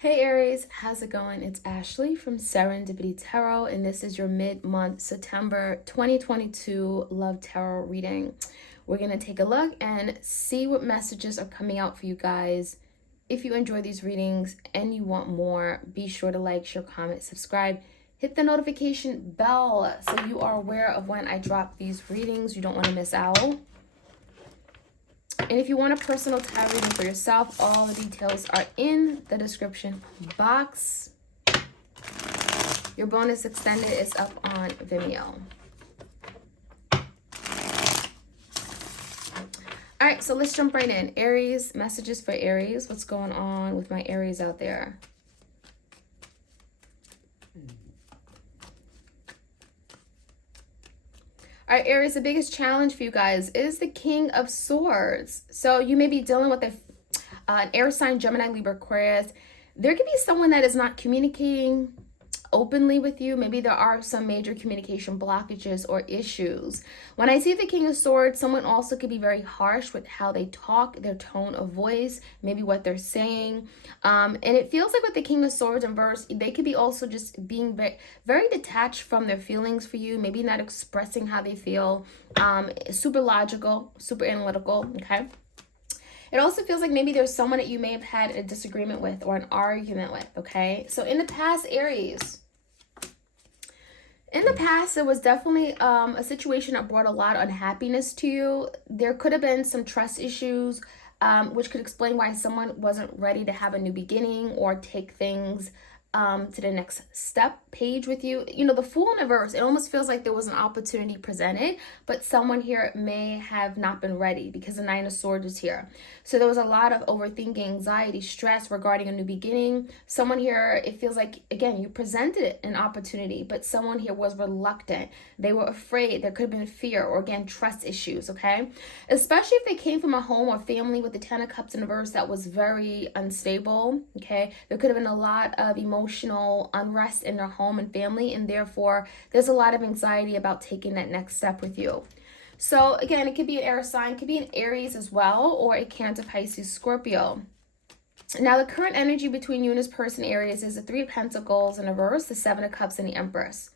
Hey Aries, how's it going? It's Ashley from Serendipity Tarot, and this is your mid-month September 2022 Love Tarot reading. We're going to take a look and see what messages are coming out for you guys. If you enjoy these readings and you want more, be sure to like, share, comment, subscribe. Hit the notification bell so you are aware of when I drop these readings. You don't want to miss out. And if you want a personal tarot reading for yourself, all the details are in the description box. Your bonus extended is up on Vimeo. All right, so let's jump right in. Aries, messages for Aries. What's going on with my Aries out there? All right, Aries, the biggest challenge for you guys is the King of Swords. So you may be dealing with an air sign, Gemini, Libra, Aquarius. There could be someone that is not communicating openly with you. Maybe there are some major communication blockages or issues. When I see the King of Swords, someone also could be very harsh with how they talk, their tone of voice, maybe what they're saying. And it feels like with the King of Swords in verse, they could be also just being very, very detached from their feelings for you, maybe not expressing how they feel, super logical, super analytical, okay? It also feels like maybe there's someone that you may have had a disagreement with or an argument with, okay? So in the past, Aries, there was definitely a situation that brought a lot of unhappiness to you. There could have been some trust issues, which could explain why someone wasn't ready to have a new beginning or take things to the next step page with you. You know, the Fool in reverse, it almost feels like there was an opportunity presented, but someone here may have not been ready because the Nine of Swords is here. So there was a lot of overthinking, anxiety, stress regarding a new beginning. Someone here, it feels like, again, you presented an opportunity, but someone here was reluctant. They were afraid. There could have been fear or, again, trust issues, okay? Especially if they came from a home or family with the Ten of Cups in reverse that was very unstable, okay? There could have been a lot of emotional unrest in their home and family, and therefore there's a lot of anxiety about taking that next step with you. So again, it could be an air sign, could be an Aries as well, or a Cancer, Pisces, Scorpio. Now the current energy between you and this person, Aries, is the Three of Pentacles in reverse, the Seven of Cups, and the Empress.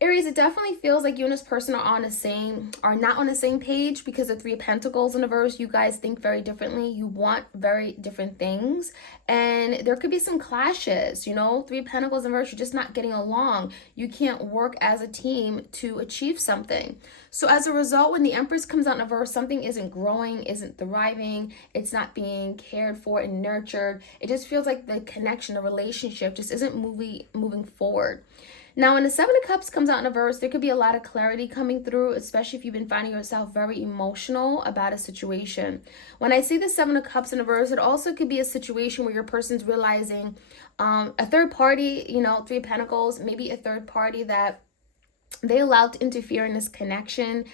Aries, it definitely feels like you and this person are not on the same page because the Three of Pentacles in the verse, you guys think very differently. You want very different things, and there could be some clashes. You know, Three of Pentacles in verse, you're just not getting along. You can't work as a team to achieve something. So as a result, when the Empress comes out in a verse, something isn't growing, isn't thriving, it's not being cared for and nurtured. It just feels like the connection, the relationship just isn't moving forward. Now, when the Seven of Cups comes out in a verse, there could be a lot of clarity coming through, especially if you've been finding yourself very emotional about a situation. When I see the Seven of Cups in a verse, it also could be a situation where your person's realizing a third party, you know, Three of Pentacles, maybe a third party that they allowed to interfere in this connection.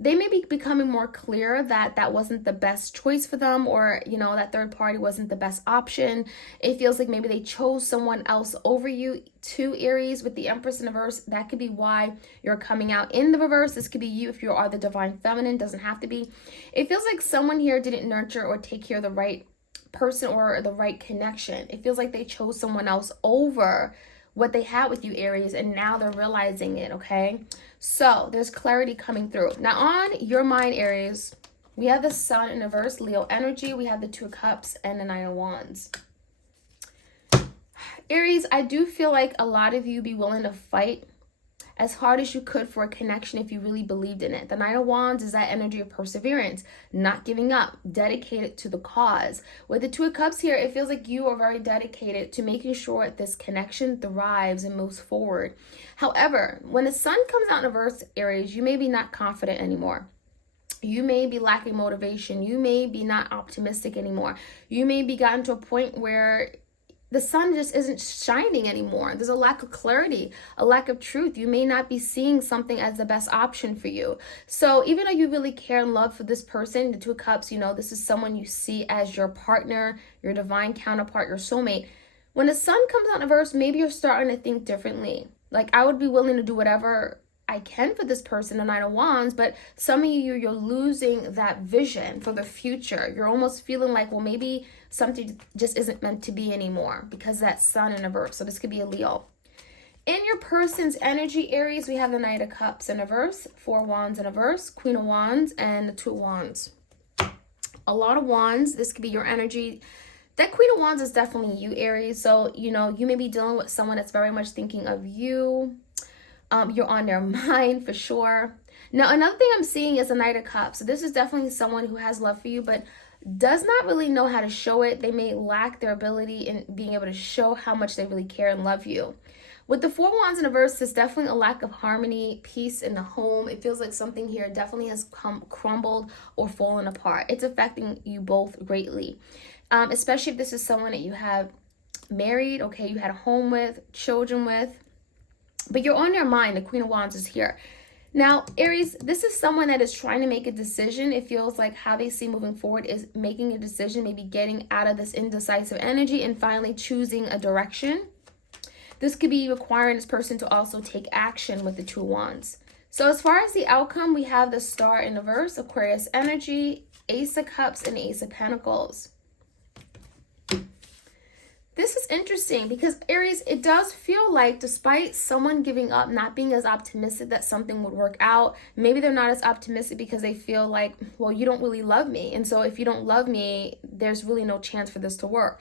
They may be becoming more clear that that wasn't the best choice for them, or, you know, that third party wasn't the best option. It feels like maybe they chose someone else over you. To Aries with the Empress in reverse, that could be why you're coming out in the reverse. This could be you if you are the Divine Feminine, doesn't have to be. It feels like someone here didn't nurture or take care of the right person or the right connection. It feels like they chose someone else over what they had with you, Aries, and now they're realizing it, okay? So there's clarity coming through. Now on your mind, Aries, we have the Sun in reverse, Leo energy. We have the Two of Cups and the Nine of Wands. Aries, I do feel like a lot of you be willing to fight as hard as you could for a connection if you really believed in it. The Nine of Wands is that energy of perseverance, not giving up, dedicated to the cause. With the Two of Cups here, it feels like you are very dedicated to making sure this connection thrives and moves forward. However, when the Sun comes out in reverse, Aries, you may be not confident anymore. You may be lacking motivation. You may be not optimistic anymore. You may be gotten to a point where the sun just isn't shining anymore. There's a lack of clarity, a lack of truth. You may not be seeing something as the best option for you. So even though you really care and love for this person, the Two of Cups, you know, this is someone you see as your partner, your divine counterpart, your soulmate. When the sun comes out in a verse, maybe you're starting to think differently. Like, I would be willing to do whatever I can for this person, the Nine of Wands, but some of you, you're losing that vision for the future. You're almost feeling like, well, maybe something just isn't meant to be anymore because that's Sun in reverse. So this could be a Leo. In your person's energy, Aries, we have the Knight of Cups in reverse, 4 Wands in reverse, Queen of Wands, and the 2 Wands. A lot of Wands. This could be your energy. That Queen of Wands is definitely you, Aries. So, you know, you may be dealing with someone that's very much thinking of you. You're on their mind for sure. Now, another thing I'm seeing is the Knight of Cups. So this is definitely someone who has love for you, but does not really know how to show it. They may lack their ability in being able to show how much they really care and love you. With the 4 Wands in reverse, there's definitely a lack of harmony, peace in the home. It feels like something here definitely has crumbled or fallen apart. It's affecting you both greatly, especially if this is someone that you have married, okay, you had a home with, children with, but you're on their mind. The Queen of Wands is here. Now, Aries, this is someone that is trying to make a decision. It feels like how they see moving forward is making a decision, maybe getting out of this indecisive energy and finally choosing a direction. This could be requiring this person to also take action with the 2 Wands. So as far as the outcome, we have the Star in reverse, Aquarius energy, Ace of Cups, and Ace of Pentacles. This is interesting because, Aries, it does feel like despite someone giving up, not being as optimistic that something would work out, maybe they're not as optimistic because they feel like, well, you don't really love me. And so if you don't love me, there's really no chance for this to work.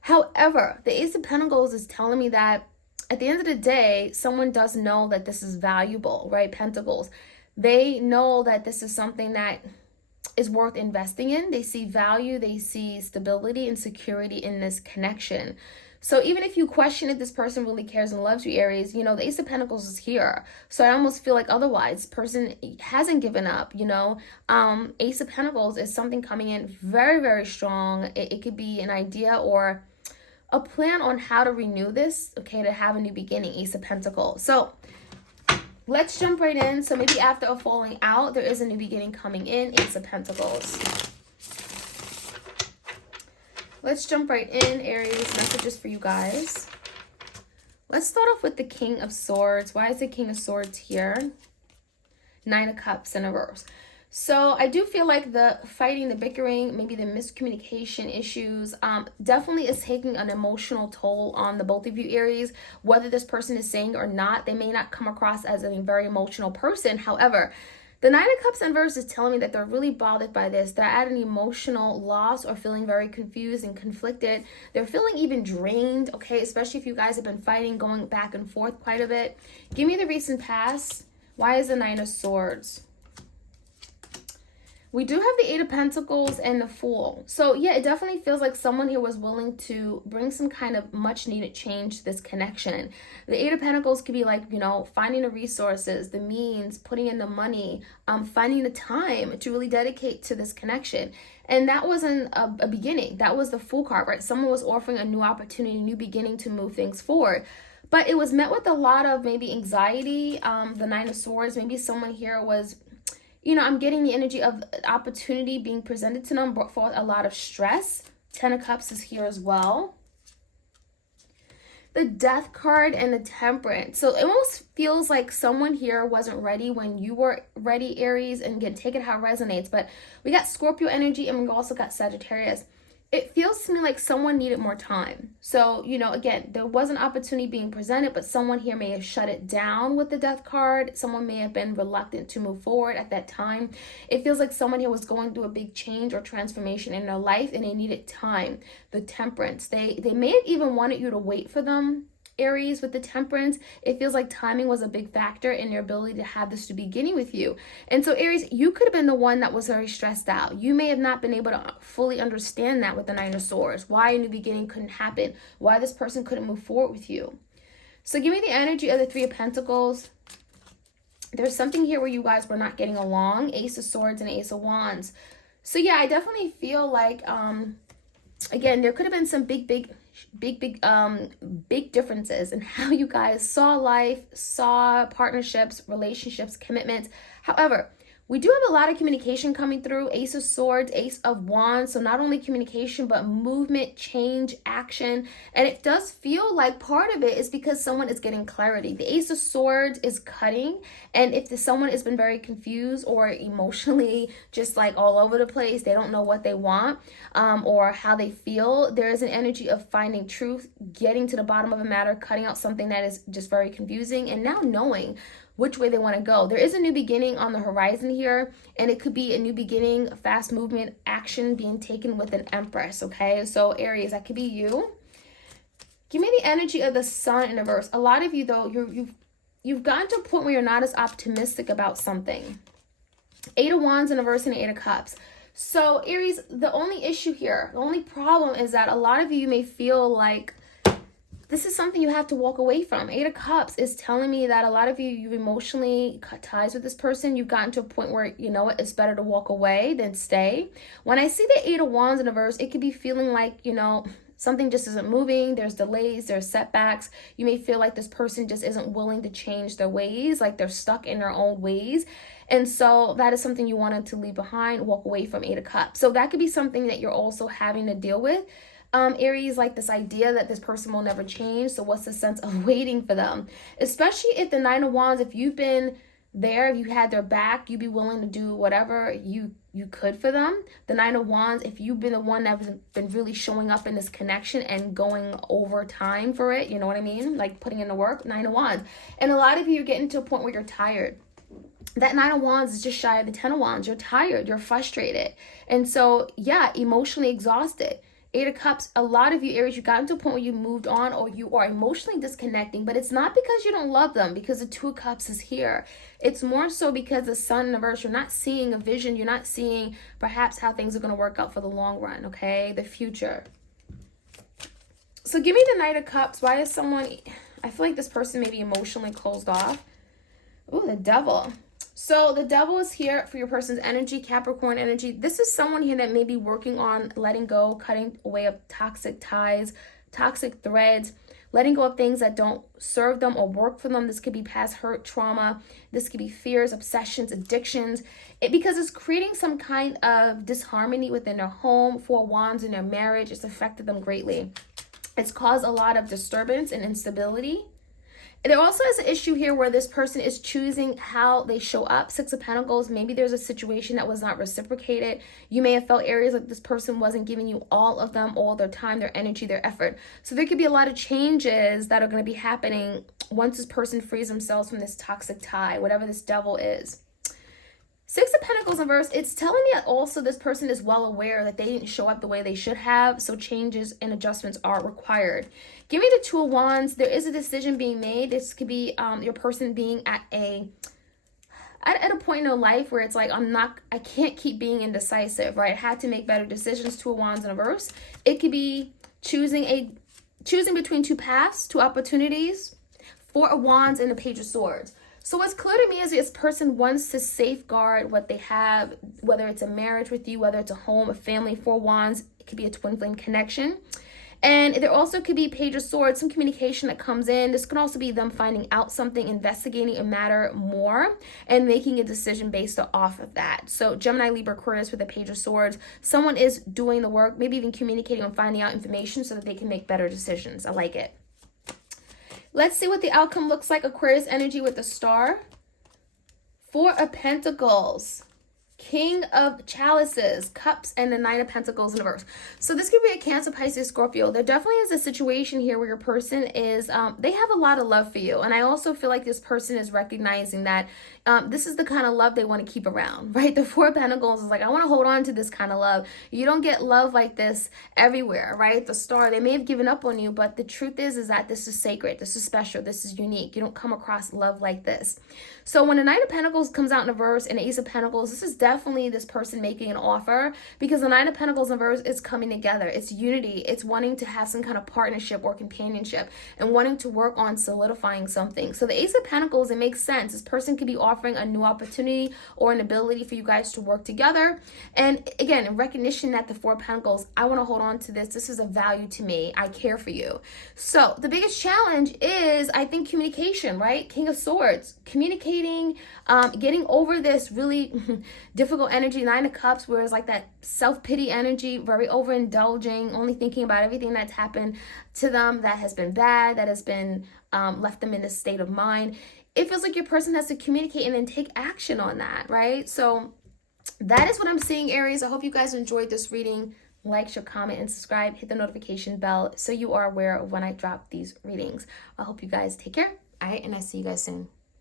However, the Ace of Pentacles is telling me that at the end of the day, someone does know that this is valuable, right? Pentacles. They know that this is something that is worth investing in. They see value, they see stability and security in this connection. So even if you question if this person really cares and loves you, Aries, you know, the Ace of Pentacles is here. So I almost feel like otherwise, this person hasn't given up, you know. Ace of Pentacles is something coming in very, very strong. It could be an idea or a plan on how to renew this, okay, to have a new beginning, Ace of Pentacles. So let's jump right in. So maybe after a falling out, there is a new beginning coming in, Ace of Pentacles. Let's jump right in, Aries. Messages for you guys. Let's start off with the King of Swords. Why is the King of Swords here? 9 of Cups in reverse. So I do feel like the fighting, the bickering, maybe the miscommunication issues definitely is taking an emotional toll on the both of you, Aries. Whether this person is saying or not, they may not come across as a very emotional person. However, the 9 of Cups in reverse is telling me that they're really bothered by this. They're at an emotional loss or feeling very confused and conflicted. They're feeling even drained, okay, especially if you guys have been fighting, going back and forth quite a bit. Give me the recent past. Why is the 9 of Swords? We do have the 8 of Pentacles and the Fool. So yeah, it definitely feels like someone here was willing to bring some kind of much needed change to this connection. The 8 of Pentacles could be like, you know, finding the resources, the means, putting in the money, finding the time to really dedicate to this connection. And that wasn't a beginning. That was the Fool card, right? Someone was offering a new opportunity, a new beginning to move things forward. But it was met with a lot of maybe anxiety. The 9 of Swords, maybe someone here was, you know, I'm getting the energy of opportunity being presented to them, brought forth a lot of stress. 10 of Cups is here as well. The Death card and the Temperance. So it almost feels like someone here wasn't ready when you were ready, Aries, and again, take it how it resonates. But we got Scorpio energy and we also got Sagittarius. It feels to me like someone needed more time. So, you know, again, there was an opportunity being presented, but someone here may have shut it down with the Death card. Someone may have been reluctant to move forward at that time. It feels like someone here was going through a big change or transformation in their life and they needed time. The Temperance. They may have even wanted you to wait for them, Aries, with the Temperance. It feels like timing was a big factor in their ability to have this to beginning with you. And so, Aries, you could have been the one that was very stressed out. You may have not been able to fully understand that with the 9 of Swords. Why a new beginning couldn't happen. Why this person couldn't move forward with you. So give me the energy of the 3 of Pentacles. There's something here where you guys were not getting along. Ace of Swords and Ace of Wands. So yeah, I definitely feel like, again, there could have been some big differences in how you guys saw life, saw partnerships, relationships, commitments. However, We do have a lot of communication coming through. Ace of Swords, Ace of Wands. So not only communication, but movement, change, action. And it does feel like part of it is because someone is getting clarity. The Ace of Swords is cutting. And if someone has been very confused or emotionally just like all over the place, they don't know what they want or how they feel, there is an energy of finding truth, getting to the bottom of a matter, cutting out something that is just very confusing, and now knowing which way they want to go. There is a new beginning on the horizon here, and it could be a new beginning, fast movement, action being taken with an Empress, okay? So Aries, that could be you. Give me the energy of the Sun in reverse. A lot of you, though, you've gotten to a point where you're not as optimistic about something. 8 of Wands in reverse and 8 of Cups. So Aries, the only issue here, the only problem is that a lot of you may feel like this is something you have to walk away from. 8 of Cups is telling me that a lot of you, you've emotionally cut ties with this person. You've gotten to a point where, you know what, it's better to walk away than stay. When I see the 8 of Wands in reverse, it could be feeling like, you know, something just isn't moving. There's delays, there's setbacks. You may feel like this person just isn't willing to change their ways, like they're stuck in their own ways. And so that is something you wanted to leave behind, walk away from. 8 of Cups. So that could be something that you're also having to deal with. Aries, like this idea that this person will never change. So what's the sense of waiting for them? Especially if the 9 of Wands, if you've been there, if you had their back, you'd be willing to do whatever you could for them. The 9 of Wands, if you've been the one that's been really showing up in this connection and going over time for it, you know what I mean? Like putting in the work, 9 of Wands. And a lot of you are getting to a point where you're tired. That 9 of Wands is just shy of the 10 of Wands. You're tired, you're frustrated. And so, yeah, emotionally exhausted. 8 of Cups, a lot of you, Aries, you got into a point where you moved on or you are emotionally disconnecting, but it's not because you don't love them, because the 2 of Cups is here. It's more so because the Sun in reverse, you're not seeing a vision, you're not seeing perhaps how things are going to work out for the long run, okay? The future. So give me the Knight of Cups. Why is someone, I feel like this person may be emotionally closed off. Ooh, the Devil. So the Devil is here for your person's energy, Capricorn energy. This is someone here that may be working on letting go, cutting away of toxic ties, toxic threads, letting go of things that don't serve them or work for them. This could be past hurt, trauma. This could be fears, obsessions, addictions. Because it's creating some kind of disharmony within their home. 4 of Wands in their marriage. It's affected them greatly. It's caused a lot of disturbance and instability. There also is an issue here where this person is choosing how they show up. 6 of Pentacles, maybe there's a situation that was not reciprocated. You may have felt areas like this person wasn't giving you all of them, all their time, their energy, their effort. So there could be a lot of changes that are going to be happening once this person frees themselves from this toxic tie, whatever this Devil is. 6 of Pentacles in reverse, it's telling me that also this person is well aware that they didn't show up the way they should have, so changes and adjustments are required. Give me the 2 of Wands. There is a decision being made. This could be your person being at a point in their life where it's like, I can't keep being indecisive, right? I had to make better decisions. 2 of Wands in reverse. It could be choosing between 2 paths, 2 opportunities. 4 of Wands and the Page of Swords. So what's clear to me is this person wants to safeguard what they have, whether it's a marriage with you, whether it's a home, a family. 4 Wands, it could be a twin flame connection. And there also could be Page of Swords, some communication that comes in. This could also be them finding out something, investigating a matter more, and making a decision based off of that. So Gemini, Libra, Aquarius with the Page of Swords, someone is doing the work, maybe even communicating and finding out information so that they can make better decisions. I like it. Let's see what the outcome looks like. Aquarius energy with the Star. 4 of Pentacles. King of Chalices, Cups, and the 9 of Pentacles in reverse. So this could be a Cancer, Pisces, Scorpio. There definitely is a situation here where your person is, they have a lot of love for you. And I also feel like this person is recognizing that this is the kind of love they want to keep around, right? The 4 of Pentacles is like, I want to hold on to this kind of love. You don't get love like this everywhere, right? The Star, they may have given up on you, but the truth is that this is sacred. This is special. This is unique. You don't come across love like this. So when the 9 of Pentacles comes out in reverse and the Ace of Pentacles, this is definitely definitely this person making an offer, because the Nine of Pentacles in reverse is coming together. It's unity. It's wanting to have some kind of partnership or companionship and wanting to work on solidifying something. So the Ace of Pentacles, it makes sense. This person could be offering a new opportunity or an ability for you guys to work together. And again, in recognition that the Four of Pentacles, I want to hold on to this. This is a value to me. I care for you. So the biggest challenge is, I think, communication, right? King of Swords, communicating, getting over this really difficult energy. Nine of Cups, where it's like that self-pity energy, very overindulging, only thinking about everything that's happened to them that has been bad, that has been left them in this state of mind. It feels like your person has to communicate and then take action on that, right? So that is what I'm seeing, Aries. I hope you guys enjoyed this reading. Like, share, comment, and subscribe. Hit the notification bell so you are aware of when I drop these readings. I hope you guys take care. All right, and I'll see you guys soon.